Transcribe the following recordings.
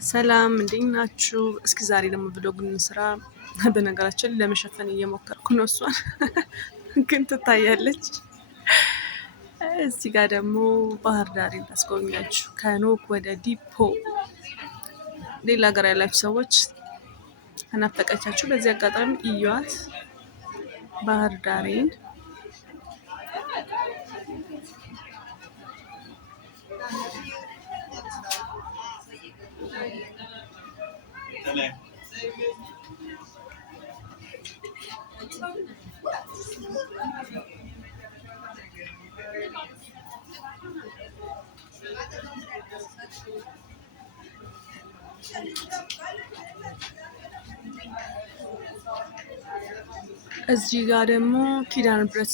ሰላም እንዴት ናችሁ? እስኪ ዛሬ ደግሞ ብሎግን ስራ። በነገራችን ለመሸፈን እየሞከርኩ ነው፣ እሷን ግን ትታያለች። እዚህ ጋር ደግሞ ባህር ዳር ታስጎብኛችሁ ከኖክ ወደ ዲፖ። ሌላ ሀገር ያላችሁ ሰዎች ከናፈቀቻችሁ በዚህ አጋጣሚ እዩዋት ባህር ዳሬን። እዚህ ጋር ደግሞ ኪዳነ ምሕረት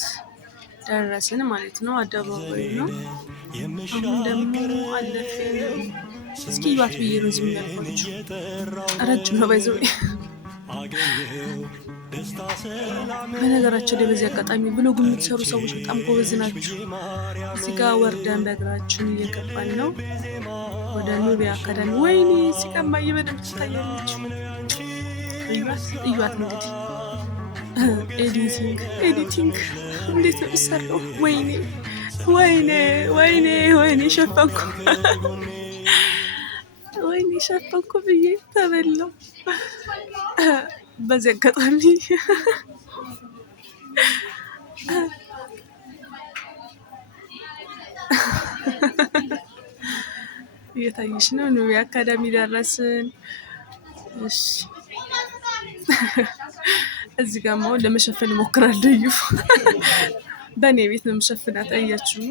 ደረስን ማለት ነው። አደባባዩ ነው። አሁን ደግሞ አለፍን። እስኪ ይዋት ብዬ ነው ዝም ያልኳችሁ። ረጅም ነው ባይዘው። በነገራችን ላይ በዚህ አጋጣሚ ብሎግ የምትሰሩ ሰዎች በጣም ጎበዝ ናቸው። እዚህ ጋር ወርደን በእግራችን እየገባን ነው ወደ ኑቢያ አካዳሚ። ወይኔ ሲቀማ እየበደንብ ትታያለች። እዩዋት እንግዲህ ኤዲቲንግ እንዴት ነው የሚሰራው? ወይኔ ወይኔ ወይኔ ወይኔ ሸፈንኩ፣ ወይኔ ሸፈንኩ ብዬ ተበላው። በዚህ አጋጣሚ እየታየች ነው። ኑቢያ አካዳሚ ደረስን። እሺ እዚህ ጋር አሁን ለመሸፈን እሞክራለሁ። እዩ በእኔ ቤት ነው የምሸፍናት። አያችሁ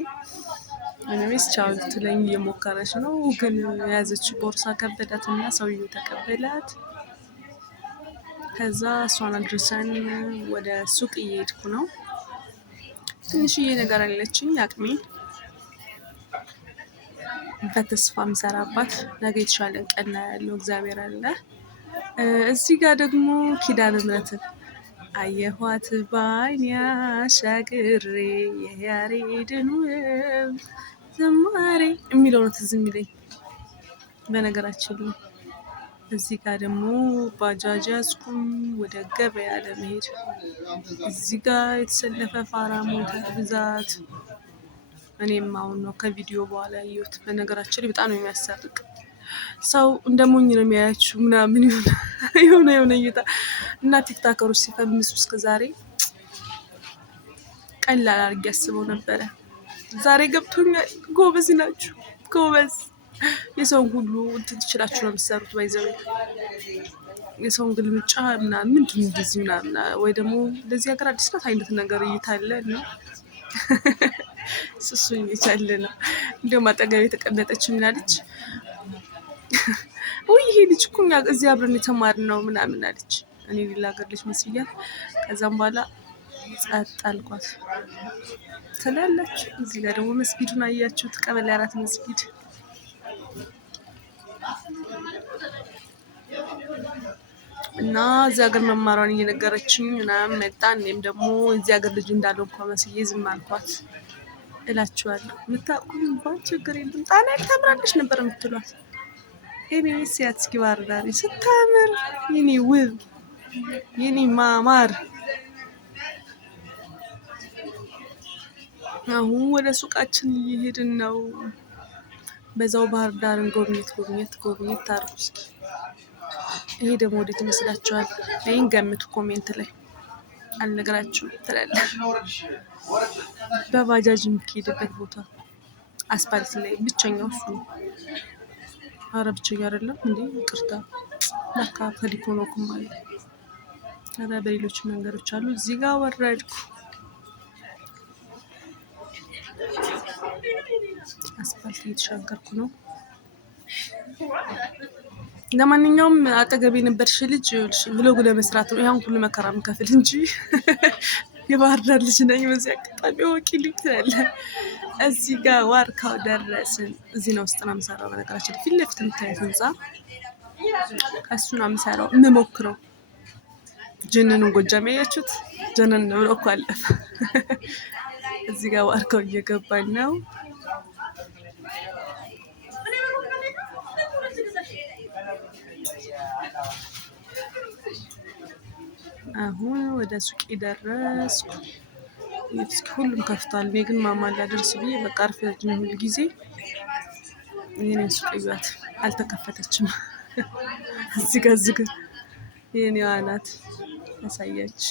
እኔስ ቻው ትለኝ እየሞከረች ነው፣ ግን የያዘችው ቦርሳ ከበዳት እና ሰውዬው ተቀበላት። ከዛ እሷን አድርሰን ወደ ሱቅ እየሄድኩ ነው። ትንሽዬ ነገር አለችኝ አቅሜ በተስፋ ምሰራባት፣ ነገ የተሻለ ቀን ያለው እግዚአብሔር አለ። እዚህ ጋር ደግሞ ኪዳነ ምሕረትን አየኋት በዓይኔ አሻግሬ የያሬድን ውብ ዝማሬ የሚለው ነው ትዝ የሚለኝ በነገራችን ላይ። እዚህ ጋር ደግሞ ባጃጅ ያዝኩኝ ወደ ገበያ ለመሄድ። እዚህ ጋር የተሰለፈ ፋራ ሞተር ብዛት። እኔም አሁን ነው ከቪዲዮ በኋላ ያየሁት። በነገራችን ላይ በጣም ነው የሚያሳርቅ። ሰው እንደ ሞኝ ነው የሚያያችሁ ምናምን የሆነ እይታ እና ቲክታከሮች ሲፈምሱ እስከ ዛሬ ቀላል አድርጌ አስበው ነበረ። ዛሬ ገብቶኛል። ጎበዝ ናችሁ፣ ጎበዝ። የሰውን ሁሉ እንትን ትችላችሁ ነው የምትሰሩት። ባይዘው የሰውን ግልምጫ ምናምን ምንድን እንደዚህ ምናምን ወይ ደግሞ እንደዚህ ሀገር አዲስ ናት አይነት ነገር እይታለ ነው። ስሱኝ የቻለ ነው። እንዲሁም አጠገቤ የተቀመጠች ምናለች፣ ውይ ይሄ ልጅ እኮ እዚህ አብረን የተማርነው ምናምን አለች። እኔ ሌላ ሀገር ልጅ መስያት። ከዛም በኋላ ጸጥ አልኳት ትላለች። እዚህ ጋር ደግሞ መስጊዱን አያችሁት? ቀበሌ 4 መስጊድ። እና እዚህ ሀገር መማሯን እየነገረችኝ ምናምን መጣን። እኔም ደግሞ እዚህ ሀገር ልጅ እንዳልሆንኩ መስዬ ዝም አልኳት እላችኋለሁ። የምታውቁኝ እንኳን ችግር የለም ጣና ተምራለች ነበር የምትሏት። ኤኒዌይስ ያት እስኪ ባህር ዳር ስታምር፣ የኔ ውብ፣ የኔ ማማር። አሁን ወደ ሱቃችን እየሄድን ነው። በዛው ባህር ዳርን ጎብኘት አድርጉ እስኪ። ይሄ ደግሞ ወዴት ይመስላችኋል? ይሄን ገምቱ ኮሜንት ላይ። አልነግራችሁም ትላለህ። በባጃጅ የሚሄድበት ቦታ አስፓልት ላይ ብቸኛው እሱ ነው። አረ ብቸኛ አይደለም እንዴ! ይቅርታ ለካ ከዲፖ ነው ማለት። አረ በሌሎች መንገዶች አሉ። እዚህ ጋር ወረድኩ። አስፓልት እየተሻገርኩ ነው። ለማንኛውም አጠገቤ ነበርሽ ልጅ ብሎግ ለመስራት ነው ያን ሁሉ መከራ ምከፍል እንጂ የባህር ዳር ልጅ ነኝ። በዚህ አጋጣሚ ወኪልኝ ትላለህ። እዚህ ጋር ዋርካው ደረስን። እዚህ ነው ውስጥ ነው የምሰራው። በነገራችን ፊት ለፊት የምታዩት ህንፃ ከእሱ ነው የምሰራው የምሞክረው። ጀነኑን ጎጃም ያያችሁት? ጀነን ነው ብሎ እኮ አለፈ። እዚህ ጋር ዋርካው እየገባኝ ነው። አሁን ወደ ሱቅ ደረስኩ። እስኪ ሁሉም ከፍቷል። እኔ ግን ማማ ላደርስ ብዬ በቃ አርፈድ ነው ሁሉ ጊዜ። የኔን ሱቅ እዩት፣ አልተከፈተችም። እዚህ ጋር የኔዋ ናት ያሳያች።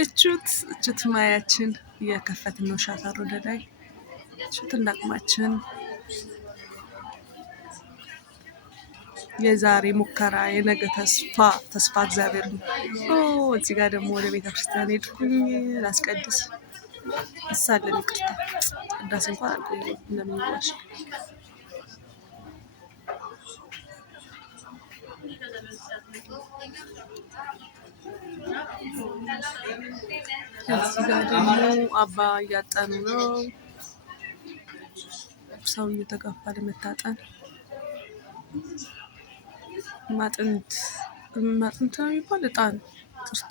እቹት ማያችን እያከፈትን ነው። ሻታር ወደ ላይ እቹት እንዳቅማችን። የዛሬ ሙከራ የነገ ተስፋ እግዚአብሔር ነው። እዚህ ጋር ደግሞ ወደ ቤተክርስቲያን ሄድኩኝ ላስቀድስ። እሳለን ይቅርታ፣ ቅዳሴ እንኳን አልቆየሁም እንደምንዋሽ። እዚህ ጋር ደግሞ አባ እያጠኑ ነው። ሰው እየተጋፋ ለመታጠን። ማጥንት ነው የሚባል እጣን ትርታ።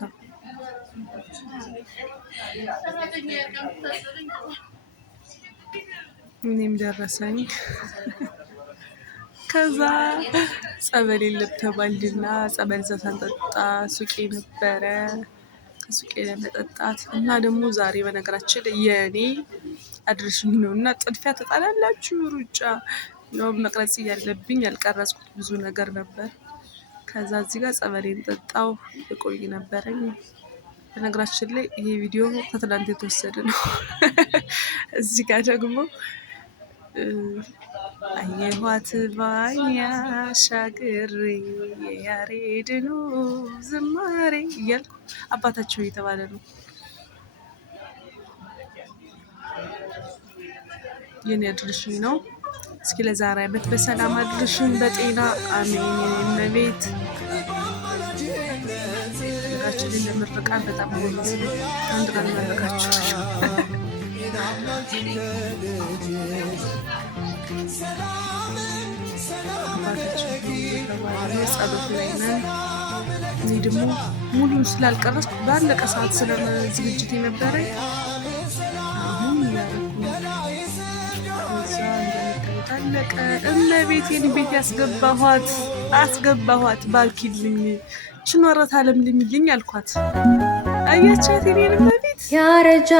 እኔም ደረሰኝ። ከዛ ጸበል የለም ተባልና ጸበል ዘፈን ጠጣ። ሱቄ ነበረ ከሱቄ ለመጠጣት እና ደግሞ ዛሬ በነገራችን ላይ የእኔ አድርሽኝ ነው እና ጥድፊያ ተጣላላችሁ ሩጫ ያው መቅረጽ እያለብኝ ያልቀረጽኩት ብዙ ነገር ነበር። ከዛ እዚህ ጋር ጸበሌን ጠጣው የቆይ ነበረኝ። በነገራችን ላይ ይሄ ቪዲዮ ከትላንት የተወሰደ ነው። እዚህ ጋር ደግሞ አየኋት ባይኔ አሻግሬ የያሬድን ዝማሬ እያልኩ አባታቸው እየተባለ ነው። የኔ አድርሽኝ ነው። እስኪ ለዛሬ ዓመት በሰላም አድርሽን በጤና አሜን። እመቤት ሀገራችንን ለምርቃት በጣም ጎበዝ ነው። አንድ ቀን መረቃችሁ። ጸሎት ላይ ነን። እኔ ደግሞ ሙሉን ስላልቀረስኩ ባለቀ ሰዓት ስለ ዝግጅት የነበረኝ አሁን ያረኩ እዛ እንደምታዩት አለቀ። እመቤቴን ቤት አስገባኋት። ባርኪልኝ ችኖረት አለምልምልኝ አልኳት። አያቻት የኔን እመቤት ያረጃ